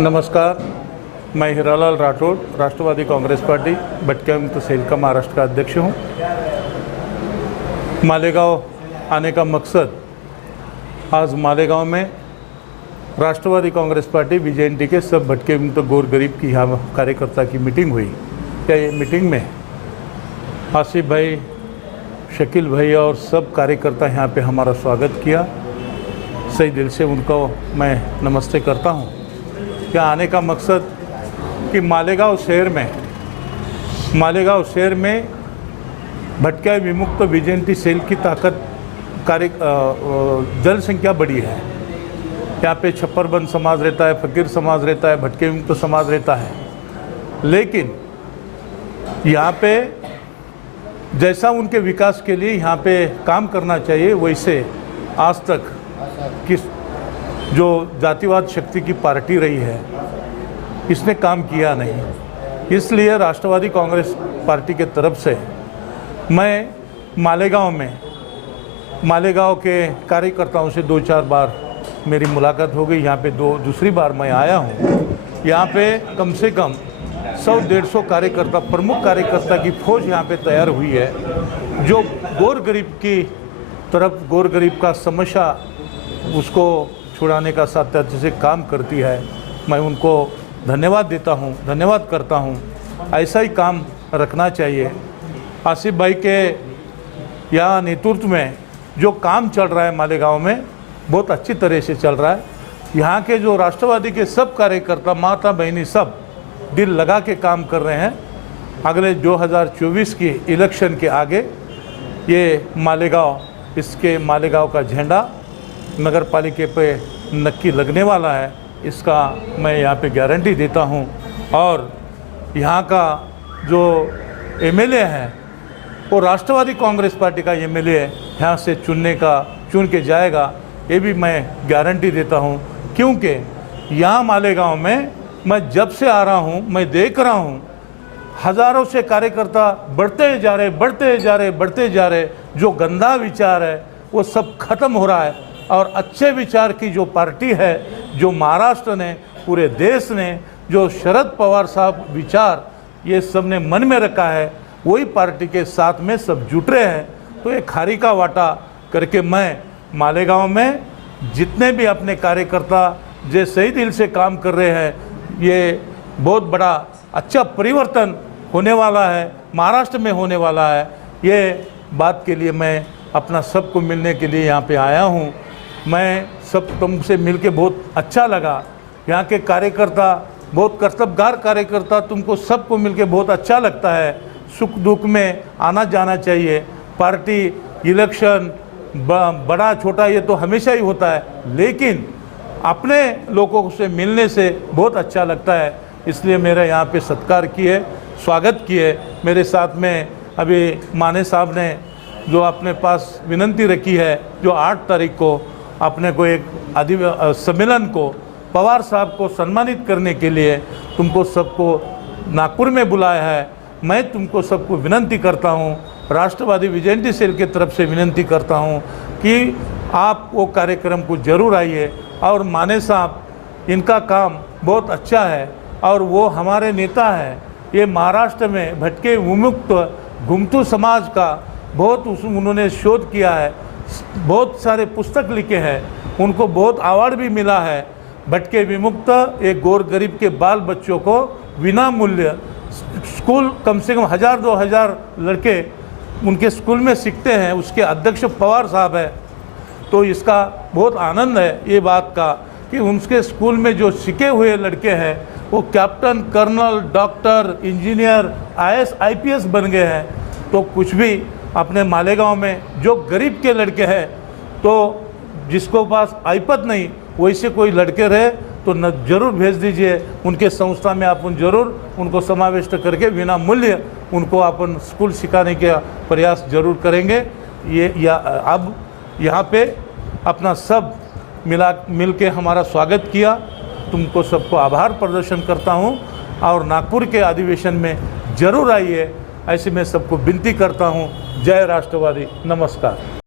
नमस्कार, मैं हीरालाल राठौड़, राष्ट्रवादी कांग्रेस पार्टी भटके विमुक्त सेल का महाराष्ट्र का अध्यक्ष हूँ। मालेगांव आने का मकसद, आज मालेगांव में राष्ट्रवादी कांग्रेस पार्टी बीजेएनटी के सब भटके विमुक्त गौर गरीब की यहाँ कार्यकर्ता की मीटिंग हुई। क्या ये मीटिंग में आसिफ भाई, शकील भाई और सब कार्यकर्ता यहाँ पे हमारा स्वागत किया। सही दिल से उनको मैं नमस्ते करता हूँ। यहाँ आने का मकसद कि मालेगांव शहर में भटके विमुक्त बीजेएनटी सेल की ताकत जनसंख्या बड़ी है। यहाँ पे छप्परबंद समाज रहता है, फ़कीर समाज रहता है, भटके विमुक्त समाज रहता है। लेकिन यहाँ पे जैसा उनके विकास के लिए यहाँ पे काम करना चाहिए, वैसे आज तक किस जो जातिवाद शक्ति की पार्टी रही है, इसने काम किया नहीं। इसलिए राष्ट्रवादी कांग्रेस पार्टी के तरफ से मैं मालेगांव के कार्यकर्ताओं से 2-4 बार मेरी मुलाकात हो गई। यहाँ पे दूसरी बार मैं आया हूँ। यहाँ पे कम से कम 100-150 कार्यकर्ता, प्रमुख कार्यकर्ता की फौज यहाँ पे तैयार हुई है, जो गौर गरीब की तरफ, गौर गरीब का समस्या उसको छुड़ाने का सातत्य से काम करती है। मैं उनको धन्यवाद देता हूँ, धन्यवाद करता हूँ। ऐसा ही काम रखना चाहिए। आसिफ भाई के यहाँ नेतृत्व में जो काम चल रहा है मालेगांव में, बहुत अच्छी तरह से चल रहा है। यहाँ के जो राष्ट्रवादी के सब कार्यकर्ता, माता बहनी, सब दिल लगा के काम कर रहे हैं। अगले 2024 की इलेक्शन के आगे ये मालेगांव का झंडा नगर पालिका पे नक्की लगने वाला है। इसका मैं यहाँ पे गारंटी देता हूँ। और यहाँ का जो एमएलए है वो राष्ट्रवादी कांग्रेस पार्टी का एमएलए यहाँ से चुन के जाएगा, ये भी मैं गारंटी देता हूँ। क्योंकि यहाँ मालेगांव में मैं जब से आ रहा हूँ, मैं देख रहा हूँ हज़ारों से कार्यकर्ता बढ़ते जा रहे। जो गंदा विचार है वो सब खत्म हो रहा है। और अच्छे विचार की जो पार्टी है, जो महाराष्ट्र ने, पूरे देश ने, जो शरद पवार साहब विचार ये सब ने मन में रखा है, वही पार्टी के साथ में सब जुट रहे हैं। तो ये खारी का वाटा करके मैं मालेगांव में जितने भी अपने कार्यकर्ता जो सही दिल से काम कर रहे हैं, ये बहुत बड़ा अच्छा परिवर्तन होने वाला है, महाराष्ट्र में होने वाला है। ये बात के लिए मैं अपना सबको मिलने के लिए यहाँ पे आया हूँ। मैं सब तुमसे मिलके बहुत अच्छा लगा। यहाँ के कार्यकर्ता बहुत कर्तव्यगार कार्यकर्ता, तुमको सबको मिलके बहुत अच्छा लगता है। सुख दुख में आना जाना चाहिए। पार्टी इलेक्शन बड़ा छोटा ये तो हमेशा ही होता है, लेकिन अपने लोगों से मिलने से बहुत अच्छा लगता है। इसलिए मेरा यहाँ पे सत्कार किए, स्वागत किए। मेरे साथ में अभी माने साहब ने जो अपने पास विनंती रखी है, जो 8 तारीख को अपने को एक सम्मेलन को, पवार साहब को सम्मानित करने के लिए तुमको सबको नागपुर में बुलाया है। मैं तुमको सबको विनंती करता हूँ, राष्ट्रवादी बीजेएनटी सेल के तरफ से विनंती करता हूँ कि आप वो कार्यक्रम को जरूर आइए। और माने साहब, इनका काम बहुत अच्छा है और वो हमारे नेता हैं। ये महाराष्ट्र में भटके विमुक्त घुमतू समाज का बहुत उन्होंने शोध किया है, बहुत सारे पुस्तक लिखे हैं, उनको बहुत अवार्ड भी मिला है। भटके विमुक्त एक गौर गरीब के बाल बच्चों को बिना मूल्य स्कूल, कम से कम 1000-2000 लड़के उनके स्कूल में सीखते हैं। उसके अध्यक्ष पवार साहब है। तो इसका बहुत आनंद है ये बात का कि उनके स्कूल में जो सीखे हुए लड़के हैं वो captain, colonel, doctor, engineer, IAS, IPS बन गए हैं। तो कुछ भी अपने मालेगांव में जो गरीब के लड़के हैं, तो जिसको पास आईपत नहीं, वैसे कोई लड़के रहे तो न जरूर भेज दीजिए उनके संस्था में। अपन जरूर उनको समाविष्ट करके बिना मूल्य उनको अपन स्कूल सिखाने का प्रयास जरूर करेंगे। अब यहाँ पे अपना सब मिल के हमारा स्वागत किया। तुमको सबको आभार प्रदर्शन करता हूँ और नागपुर के अधिवेशन में ज़रूर आइए। ऐसे मैं सबको विनती करता हूँ। जय राष्ट्रवादी, नमस्कार।